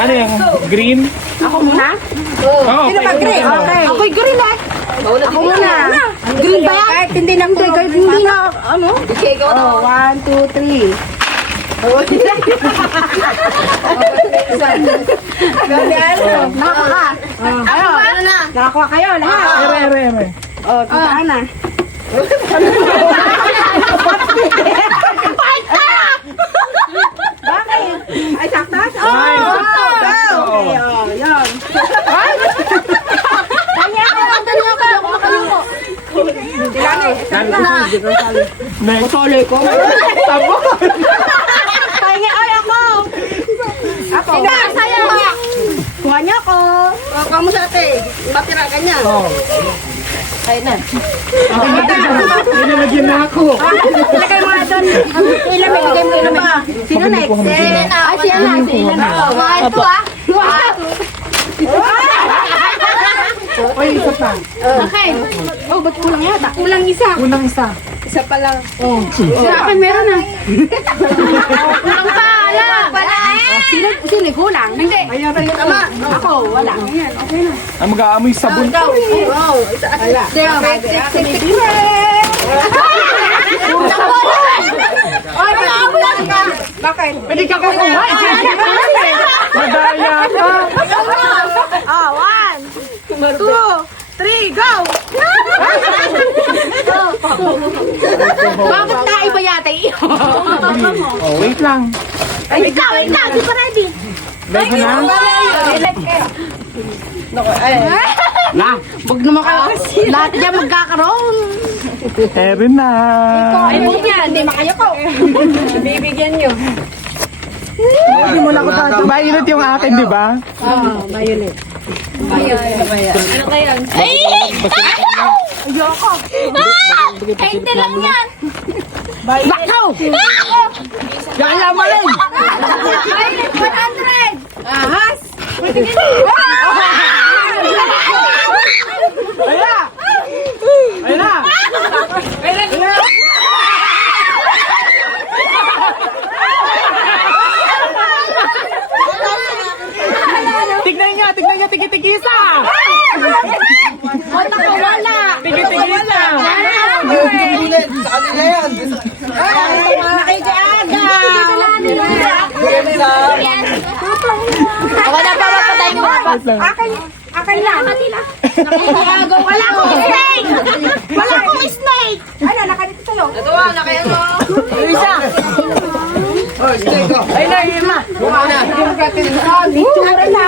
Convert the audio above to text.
Ano yung green? Ako muna? Oo. Sino ba green? Okay. Ako'y green eh. Ako muna. Green ba yan? Kahit hindi na kahit hindi na, ano? Oh, 1, 2, 3. Nakakuha ka. Ayun. Nakakuha kayo lahat. Ere. Oh, saan na? Bakit? Ay, saktas? Oh! Ay, Okay, oh, yun. Tanya ko. Next. Tuloy ko. Tabo. Tanya, ay ako. Ako. Sa'yo. Kuha niya ako. Kuha mo sa ate. Batira ka niya. Kain na. Nilalagyan na ako. Ilagay mo nga doon. Ilan may bigay mo ilan may. Sino next? Ay, siya na. Sino na. Ito ah. Oy, isa pa. Okay. Oh, ba't kulang yata? Kulang isa. Unang isa. Isa pa lang. Oh. Sa akin meron na. Kulang pa. Wala. Wala eh. Sino kulang? Hindi. Tama. Ako. Wala. Ayan. Okay na. Ang mag-aamoy sabon. Wow. Wala. Ay, kulang ka. Bakit? Pwede ka kukuha. Madaya ka. Ah, 1, 2, 3, go! Bakit naiba yata iyo? Oh, wait lang. Wait lang, di pa ready. Ready na? La. Huwag naman kayo. Lahat niya magkakaroon. Ere na. Ay mo yan, hindi makayo ko. Bibigyan nyo. Hindi mo na ako violet yung akin, di ba? Oo, violet. Ano kaya? Ay! Ayoko. Kahit lang yan! Bakaw! Gala mo rin! Violet 100! Ahas! Aya! Aya! Tignan niya, tigi-tigisa! Wala ko, wala! Tigi-tigisa! Nakikiaga! Wala pa mapatay ko pa. Akin lang. Nakikiaga. Wala akong snake! Wala akong snake! Ano, nakanito sa'yo? Ito ba, nakayan mo. Isa. Ay, na, Irma. Dito na.